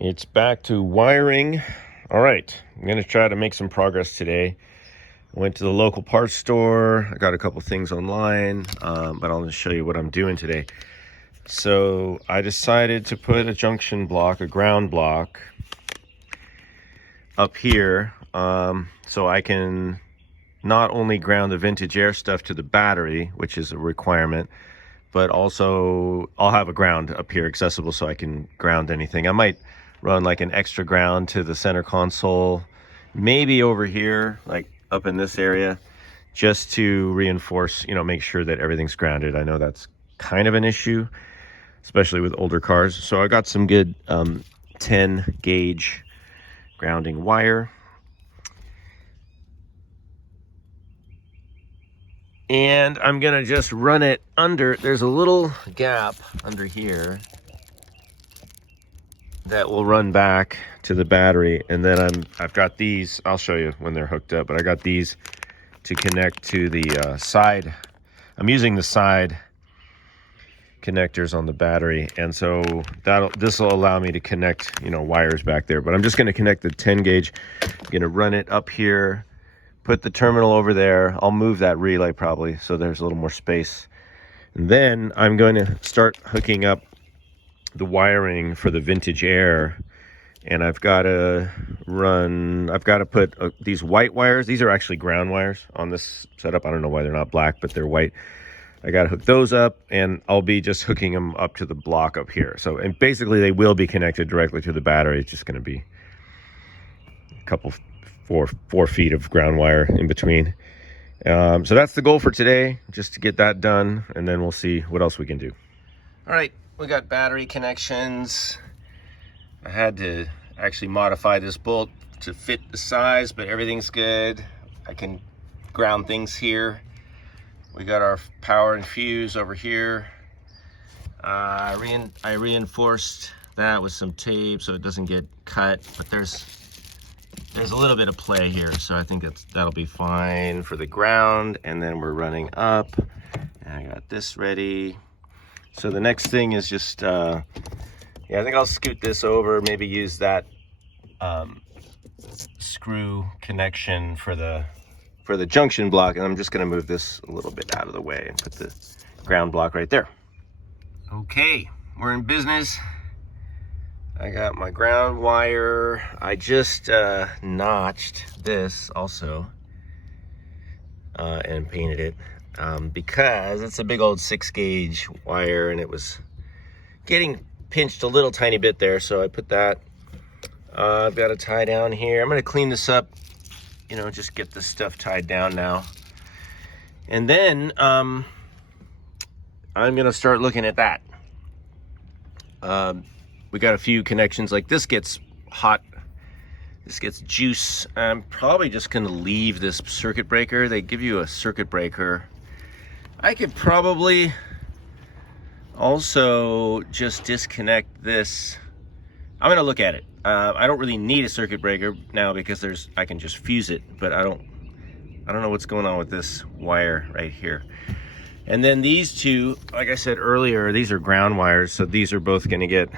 It's back to wiring. All right, I'm gonna try to make some progress today. I went to the local parts store. I got a couple things online, but I'll just show you what I'm doing today. So I decided to put a junction block, a ground block, up here, so I can not only ground the vintage air stuff to the battery, which is a requirement, but also I'll have a ground up here accessible so I can ground anything. I might run like an extra ground to the center console, maybe over here, like up in this area, just to reinforce, make sure that everything's grounded. I know that's kind of an issue, especially with older cars. So I got some good 10 gauge grounding wire. And I'm gonna just run it under, there's a little gap under here that will run back to the battery. And then I've got these, I'll show you when they're hooked up, but I got these to connect to the side. I'm using the side connectors on the battery. And so this will allow me to connect, wires back there. But I'm just gonna connect the 10 gauge, I'm gonna run it up here, put the terminal over there. I'll move that relay probably so there's a little more space. And then I'm going to start hooking up the wiring for the vintage air. And I've got to put these white wires. These are actually ground wires on this setup. I don't know why they're not black, but they're white. I got to hook those up, and I'll be just hooking them up to the block up here. So, and basically they will be connected directly to the battery. It's just going to be a couple, 4 feet of ground wire in between. So that's the goal for today, just to get that done, and then we'll see what else we can do. All right, we got battery connections. I had to actually modify this bolt to fit the size, but everything's good. I can ground things here. We got our power and fuse over here. I reinforced that with some tape so it doesn't get cut, but there's a little bit of play here, so I think that'll be fine for the ground. And then we're running up, and I got this ready. So the next thing is just, I think I'll scoot this over, maybe use that screw connection for the junction block, and I'm just gonna move this a little bit out of the way and put the ground block right there. Okay, we're in business. I got my ground wire. I just notched this also and painted it because it's a big old 6 gauge wire and it was getting pinched a little tiny bit there. So I put that. I've got a tie down here. I'm going to clean this up, just get this stuff tied down now. And then I'm going to start looking at that. We got a few connections, like this gets hot, this gets juice. I'm probably just gonna leave this circuit breaker. They give you a circuit breaker. I could probably also just disconnect this. I'm gonna look at it. I don't really need a circuit breaker now because I can just fuse it, but I don't know what's going on with this wire right here. And then these two, like I said earlier, these are ground wires, so these are both gonna get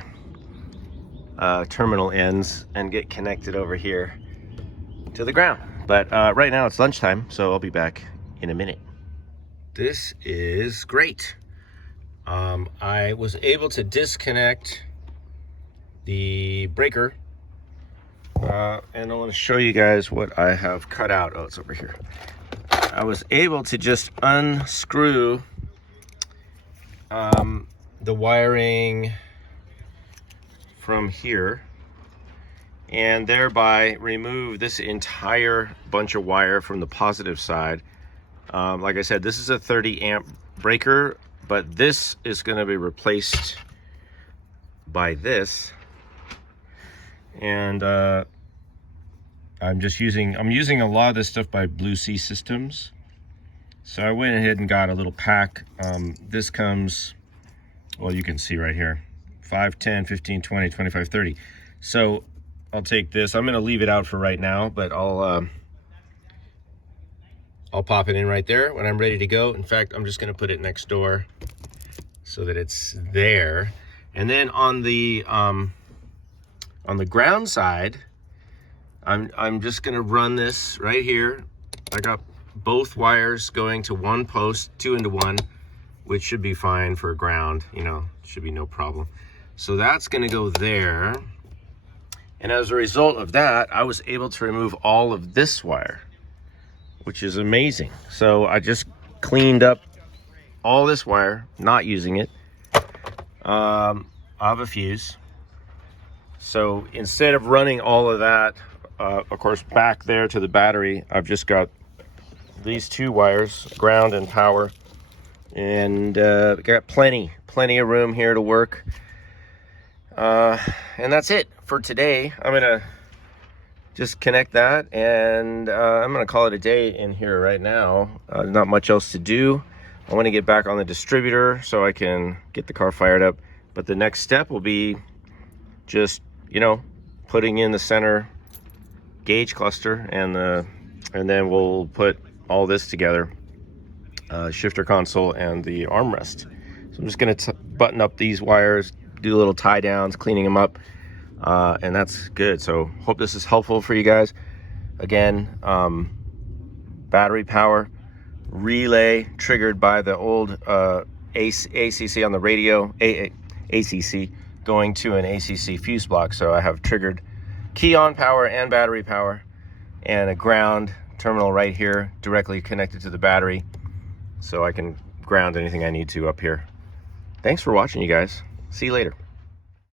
terminal ends and get connected over here to the ground. But right now it's lunchtime, so I'll be back in a minute. This is great. I was able to disconnect the breaker, and I want to show you guys what I have cut out. Oh, it's over here. I was able to just unscrew the wiring from here and thereby remove this entire bunch of wire from the positive side. Like I said, this is a 30 amp breaker, but this is going to be replaced by this. And I'm using a lot of this stuff by Blue Sea Systems. So I went ahead and got a little pack. This comes, well, you can see right here, 5, 10, 15, 20, 25, 30. So I'll take this. I'm going to leave it out for right now, but I'll pop it in right there when I'm ready to go. In fact, I'm just going to put it next door so that it's there. And then on the On the ground side, I'm just gonna run this right here. I got both wires going to one post, 2 into 1, which should be fine for ground, you know, should be no problem. So that's gonna go there. And as a result of that, I was able to remove all of this wire, which is amazing. So I just cleaned up all this wire, not using it. I have a fuse. So instead of running all of that, of course, back there to the battery, I've just got these 2 wires, ground and power. And got plenty of room here to work. And that's it for today. I'm gonna just connect that, and I'm gonna call it a day in here right now. Not much else to do. I want to get back on the distributor so I can get the car fired up. But the next step will be just, you know, putting in the center gauge cluster, and then we'll put all this together, shifter console and the armrest. So I'm just gonna button up these wires, do little tie downs, cleaning them up, and that's good. So hope this is helpful for you guys. Again, battery power, relay triggered by the old ACC on the radio, ACC going to an ACC fuse block. So I have triggered key on power and battery power, and a ground terminal right here directly connected to the battery, so I can ground anything I need to up here. Thanks for watching, you guys. See you later.